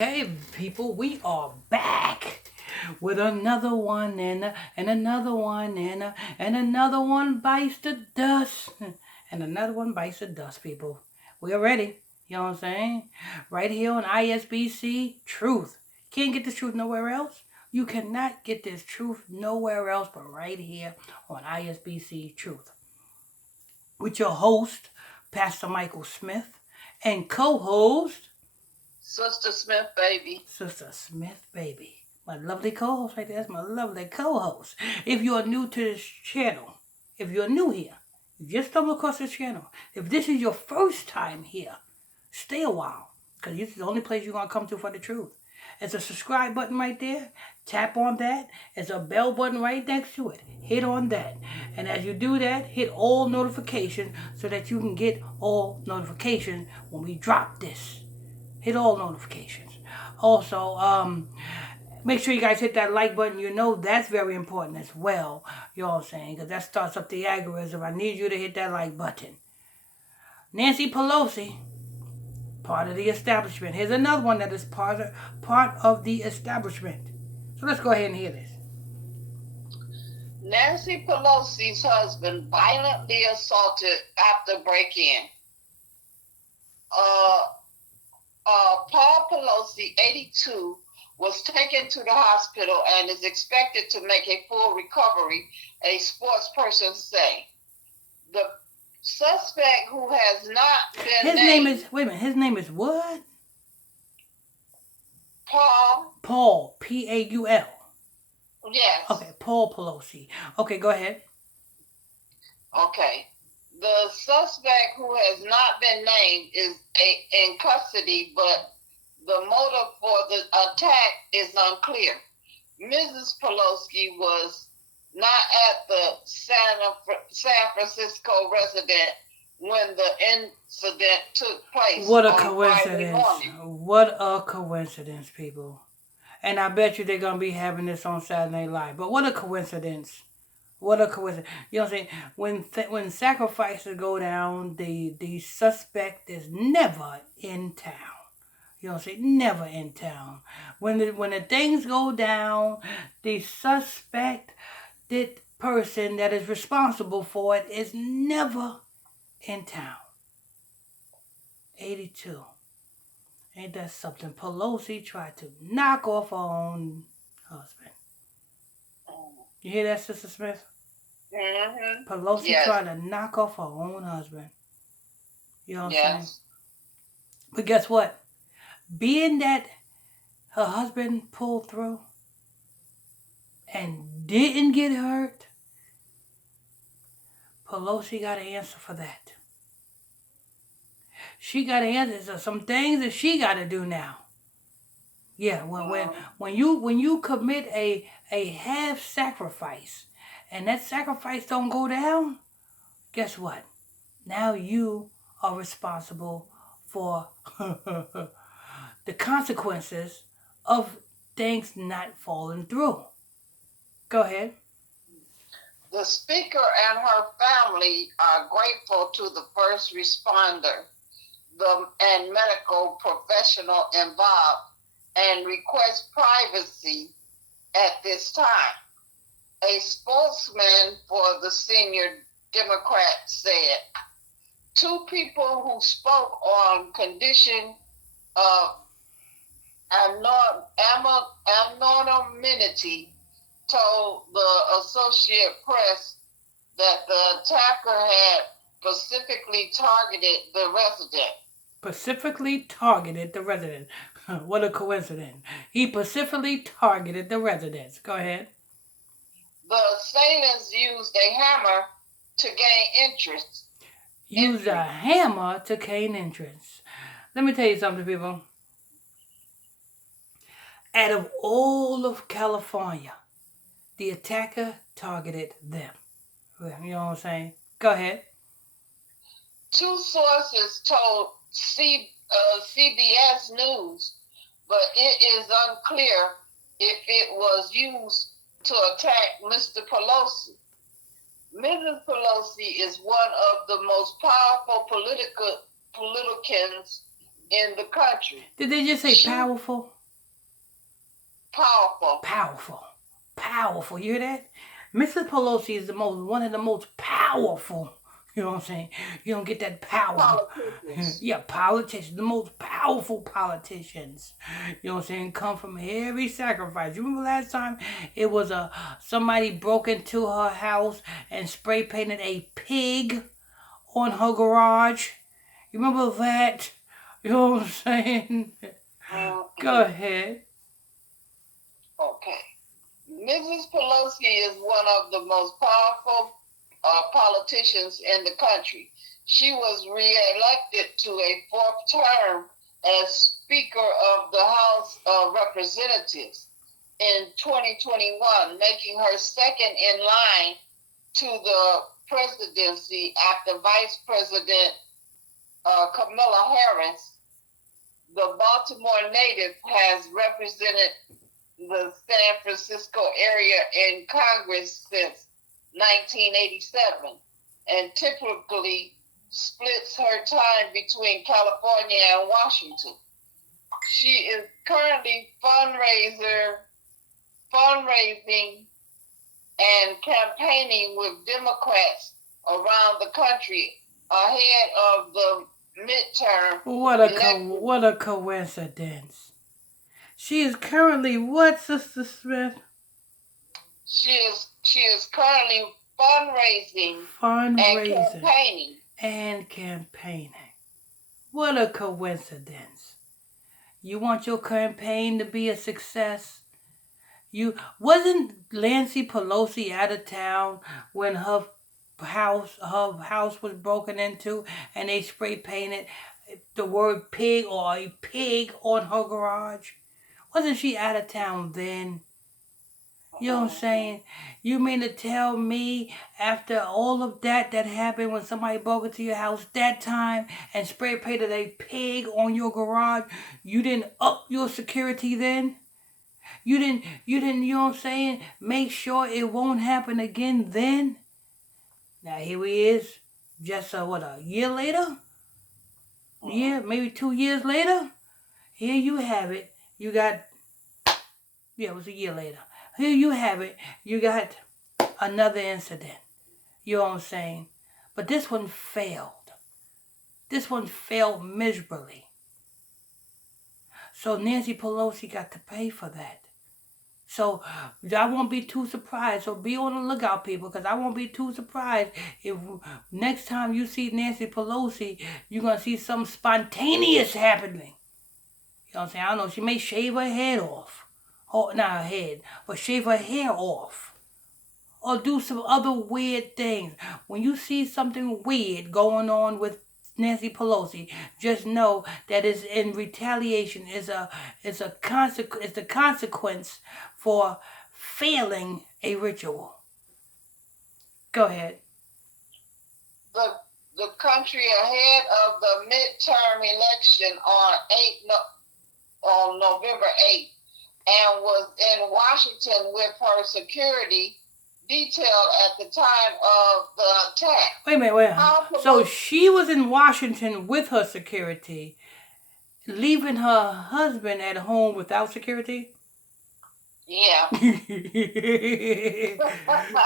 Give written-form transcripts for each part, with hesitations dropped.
Hey people, we are back with another one and another one and another one bites the dust and another one bites the dust. People, we are ready. You know what I'm saying? Right here on ISBC Truth. Can't get this truth nowhere else. You cannot get this truth nowhere else but right here on ISBC Truth. With your host, Pastor Michael Smith, and co-host Sister Smith, baby. Sister Smith, baby. My lovely co-host right there. That's my lovely co-host. If you are new to this channel, if you're new here, you just stumbled across this channel. If this is your first time here, stay a while. Because this is the only place you're going to come to for the truth. There's a subscribe button right there. Tap on that. There's a bell button right next to it. Hit on that. And as you do that, hit all notifications so that you can get all notifications when we drop this. Hit all notifications. Also, make sure you guys hit that like button. You know that's very important as well. You know what I'm saying? Because that starts up the algorithm. I need you to hit that like button. Nancy Pelosi, part of the establishment. Here's another one that is part of the establishment. So let's go ahead and hear this. Nancy Pelosi's husband violently assaulted after break-in. Uh, Paul Pelosi, 82, was taken to the hospital and is expected to make a full recovery, a sports person say. The suspect, who has not been His name named, is, wait a minute, his name is what? Paul, Paul, Paul. yes, Okay, Paul Pelosi. Okay, go ahead. okay. The suspect, who has not been named, is in custody, but the motive for the attack is unclear. Mrs. Pelosi was not at the San Francisco residence when the incident took place What a on Friday coincidence. morning. What a coincidence, people. And I bet you they're going to be having this on Saturday Night Live. But what a coincidence. What a coincidence. You know what I'm saying? When sacrifices go down, the suspect is never in town. You know what I'm saying? Never in town. When the things go down, the suspected person that is responsible for it is never in town. 82. Ain't that something? Pelosi tried to knock off her own husband. You hear that, Sister Smith? Mm-hmm. Pelosi Yes, tried to knock off her own husband. You know what I'm saying? yes. But guess what? Being that her husband pulled through and didn't get hurt, Pelosi got an answer for that. She got an answer to some things that she got to do now. Yeah, when you commit a half sacrifice, and that sacrifice don't go down, guess what? Now you are responsible for the consequences of things not falling through. Go ahead. The speaker and her family are grateful to the first responder and medical professional involved and request privacy at this time. A spokesman for the senior Democrat said two people who spoke on condition of anonymity told the Associated Press that the attacker had specifically targeted the resident. Specifically targeted the resident. What a coincidence. He specifically targeted the residents. Go ahead. The assailants used a hammer to gain Use a entry. hammer to gain entrance. Let me tell you something, people. Out of all of California, the attacker targeted them. You know what I'm saying? Go ahead. Two sources told CBS News, but it is unclear if it was used to attack Mr. Pelosi. Mrs. Pelosi is one of the most powerful politicians in the country. Did they just say powerful? Powerful. Powerful. Powerful. You hear that? Mrs. Pelosi is one of the most powerful. You know what I'm saying? You don't get that power. Politicians. Yeah, politicians. The most powerful politicians. You know what I'm saying? Come from every sacrifice. You remember last time it was somebody broke into her house and spray painted a pig on her garage? You remember that? You know what I'm saying? Go ahead. Okay. Mrs. Pelosi is one of the most powerful politicians in the country. She was reelected to a fourth term as Speaker of the House of Representatives in 2021, making her second in line to the presidency after Vice President Kamala Harris. The Baltimore native has represented the San Francisco area in Congress since 1987 and typically splits her time between California and Washington. She is currently fundraising and campaigning with Democrats around the country ahead of the midterm. What a coincidence. She is currently what, Sister Smith? She is currently fundraising and campaigning. What a coincidence. You want your campaign to be a success? Wasn't Nancy Pelosi out of town when her house was broken into and they spray painted the word pig or a pig on her garage? Wasn't she out of town then? You know what I'm saying? You mean to tell me after all of that happened when somebody broke into your house that time and spray painted a pig on your garage, you didn't up your security then? You didn't, you know what I'm saying, make sure it won't happen again then? Now here he is, just a year later? Yeah, maybe 2 years later? Here you have it. You got, it was a year later. Here you have it. You got another incident. You know what I'm saying? But this one failed. This one failed miserably. So Nancy Pelosi got to pay for that. So I won't be too surprised. So be on the lookout, people, because I won't be too surprised if next time you see Nancy Pelosi, you're going to see something spontaneous happening. You know what I'm saying? I don't know. She may shave her head off. Or not her head, but shave her hair off. Or do some other weird things. When you see something weird going on with Nancy Pelosi, just know that it's in retaliation. It's the consequence for failing a ritual. Go ahead. The country ahead of the midterm election on November 8th, and was in Washington with her security detail at the time of the attack. Wait a minute. So she was in Washington with her security, leaving her husband at home without security? Yeah.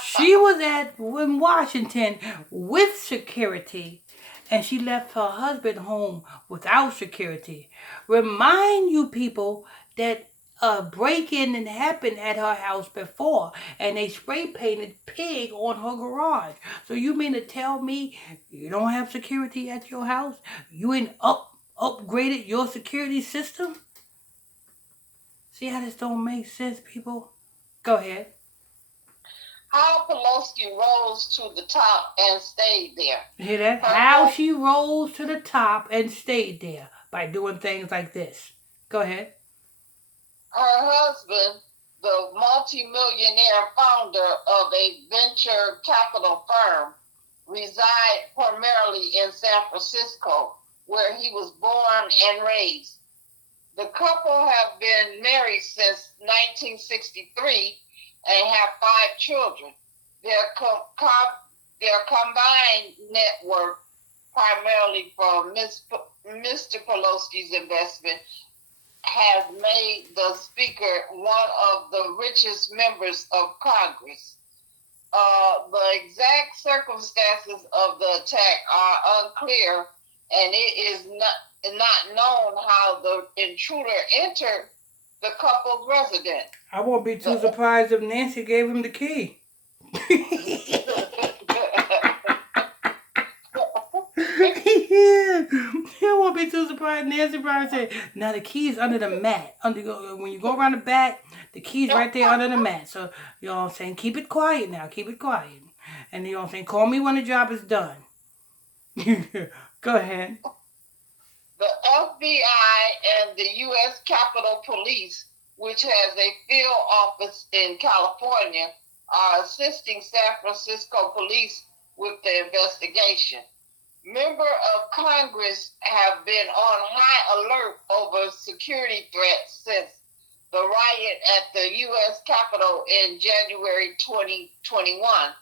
She was in Washington with security, and she left her husband home without security. Remind you people that a break-in and happened at her house before, and they spray painted pig on her garage. So you mean to tell me you don't have security at your house? You ain't upgraded your security system? See how this don't make sense, people? Go ahead. How Pelosi rose to the top and stayed there. Hear that? How she rose to the top and stayed there by doing things like this. Go ahead. Her husband, the multi-millionaire founder of a venture capital firm, resides primarily in San Francisco, where he was born and raised. The couple have been married since 1963 and have 5 children. Their combined net worth primarily from Mr. Pelosi's investment, has made the Speaker one of the richest members of Congress. The exact circumstances of the attack are unclear, and it is not known how the intruder entered the couple's residence. I won't be too surprised if Nancy gave him the key. Yeah. I won't be too surprised. Nancy probably said, now the key's under the mat. When you go around the back, the key's right there under the mat. So, you know what I'm saying? Keep it quiet now. Keep it quiet. And you know what I'm saying? Call me when the job is done. Go ahead. The FBI and the U.S. Capitol Police, which has a field office in California, are assisting San Francisco police with the investigation. Members of Congress have been on high alert over security threats since the riot at the U.S. Capitol in January 2021.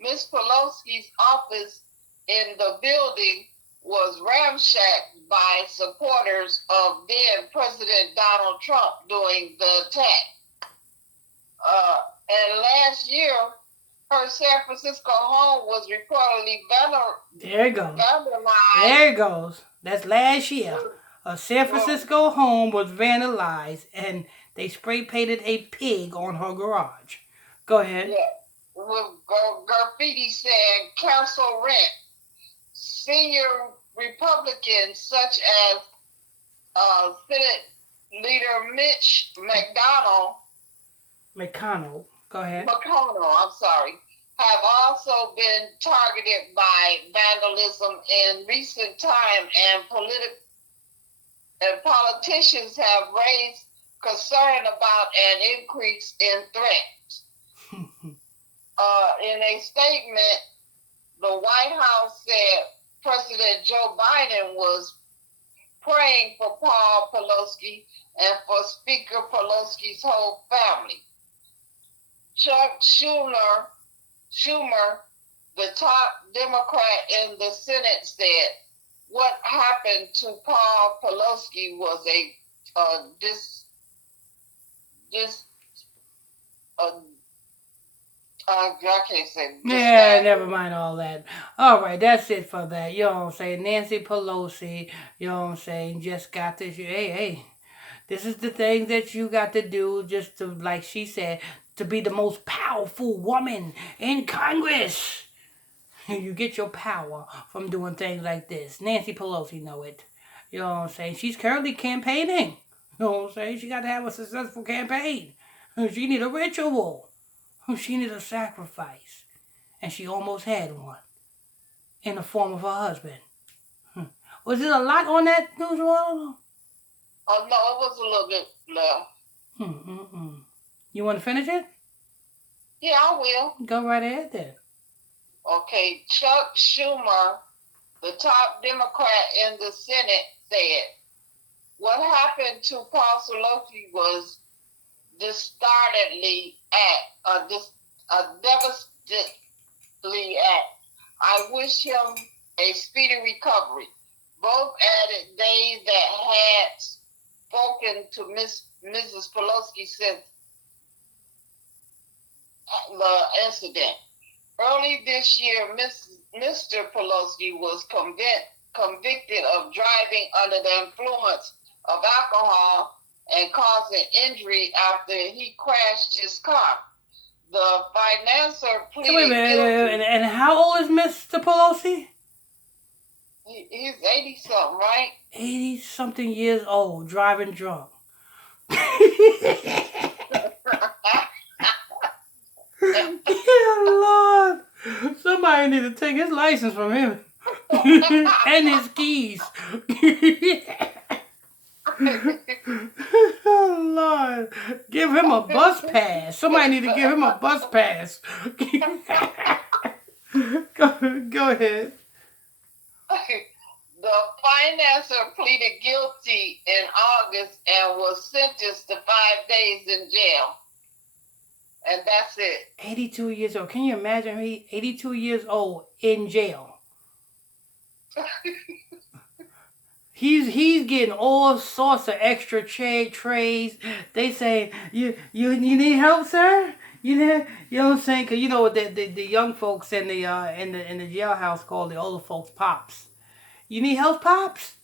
Ms. Pelosi's office in the building was ramshacked by supporters of then President Donald Trump during the attack. And last year, her San Francisco home was reportedly There it goes. vandalized. There it goes. That's last year. A San Francisco home was vandalized, and they spray painted a pig on her garage. Go ahead. Yeah, with graffiti saying "cancel rent." Senior Republicans such as Senate Leader Mitch McConnell. Go ahead. I'm sorry, have also been targeted by vandalism in recent time, and politicians have raised concern about an increase in threats. In a statement, the White House said President Joe Biden was praying for Paul Pelosi and for Speaker Pelosi's whole family. Chuck Schumer, the top Democrat in the Senate, said what happened to Paul Pelosi was I can't say. Yeah, never mind all that. All right, that's it for that. You know what I'm saying? Nancy Pelosi, you know what I'm saying, just got this. Hey, this is the thing that you got to do just to, like she said, to be the most powerful woman in Congress. You get your power from doing things like this. Nancy Pelosi know it. You know what I'm saying? She's currently campaigning. You know what I'm saying? She got to have a successful campaign. She need a ritual. She need a sacrifice. And she almost had one. In the form of her husband. Was it a lot on that news? Oh, no, it was a little bit left. You want to finish it? Yeah, I will. Go right ahead then. Okay, Chuck Schumer, the top Democrat in the Senate, said, what happened to Paul Pelosi was devastatedly act. I wish him a speedy recovery. Both added they that had spoken to Mrs. Pelosi since the incident. Early this year, Mr. Pelosi was convicted of driving under the influence of alcohol and causing injury after he crashed his car. The financier pleaded guilty. And how old is Mr. Pelosi? He's 80-something, right? 80-something years old, driving drunk. Yeah, Lord. Somebody need to take his license from him. And his keys. Oh, Lord. Give him a bus pass. Somebody need to give him a bus pass. Go ahead. The financier pleaded guilty in August and was sentenced to 5 days in jail. And that's it. 82 years old. Can you imagine? He 82 years old in jail. He's getting all sorts of extra trays. They say you need help, sir. You know what I'm saying? 'Cause you know what the young folks in the jailhouse call the older folks pops. You need help, pops.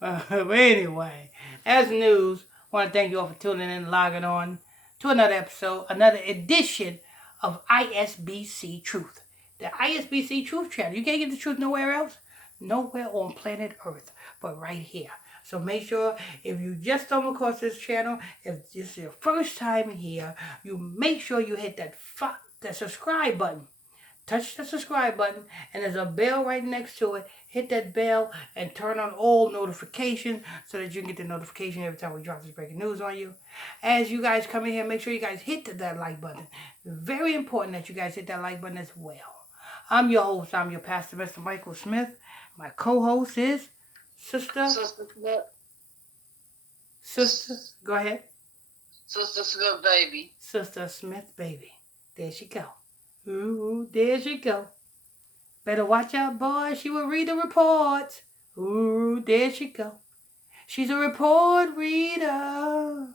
But anyway, as news, I want to thank you all for tuning in and logging on to another episode, another edition of ISBC Truth. The ISBC Truth channel. You can't get the truth nowhere else. Nowhere on planet Earth, but right here. So make sure if you just stumble across this channel, if this is your first time here, you make sure you hit that subscribe button. Touch the subscribe button, and there's a bell right next to it. Hit that bell and turn on all notifications so that you can get the notification every time we drop this breaking news on you. As you guys come in here, make sure you guys hit that like button. Very important that you guys hit that like button as well. I'm your host. I'm your pastor, Mr. Michael Smith. My co-host is Sister Smith. Sister, go ahead. Sister Smith, baby. Sister Smith, baby. There she go. Ooh, there she go. Better watch out, boy. She will read the reports. Ooh, there she go. She's a report reader.